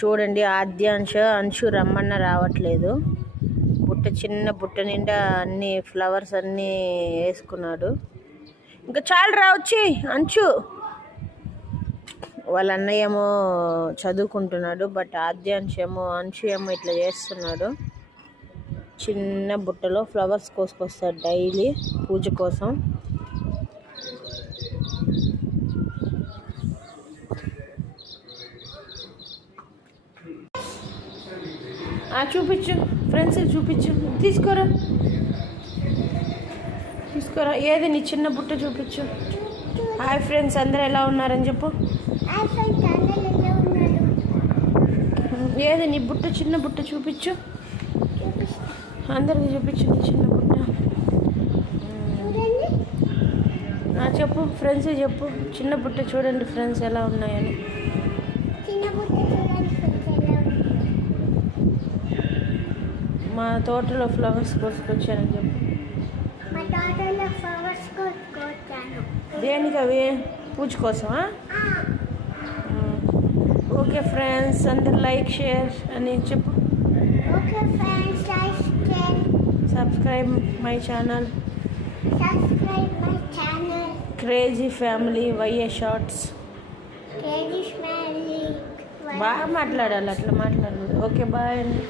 చూడండి ఆద్యాంశ అంశు రమ్మన్న రావట్లేదు. చిన్న బుట్ట నిండా అన్ని ఫ్లవర్స్ అన్నీ వేసుకున్నాడు. ఇంకా చాలు రా వచ్చి అంచు. వాళ్ళ అన్నయ్య ఏమో చదువుకుంటున్నాడు, బట్ ఆద్యాంశ ఏమో అంశు ఏమో ఇట్లా చేస్తున్నాడు. చిన్న బుట్టలో ఫ్లవర్స్ కోసుకొస్తాడు డైలీ పూజ కోసం. చూపించు ఫ్రెండ్స్కి చూపించు. తీసుకోరా ఏది నీ చిన్న బుట్ట చూపించు. హాయ్ ఫ్రెండ్స్, అందరు ఎలా ఉన్నారని చెప్పు. ఏది నీ బుట్ట, చిన్న బుట్ట చూపించు, అందరికి చూపించు నీ చిన్న బుట్ట. చెప్పు ఫ్రెండ్స్, చెప్పు చిన్న బుట్ట చూడండి ఫ్రెండ్స్ ఎలా ఉన్నాయని. మా తోటలో ఫ్లవర్స్ కోసుకొచ్చానని చెప్పు. దేనికి అవి? పూజ కోసమా? ఓకే ఫ్రెండ్స్, అందరు లైక్ షేర్ అని చెప్పు. Subscribe my channel crazy family వైఏ షార్ట్స్. బాగా మాట్లాడాలి, అట్లా మాట్లాడదు. ఓకే బాయ్ అండి.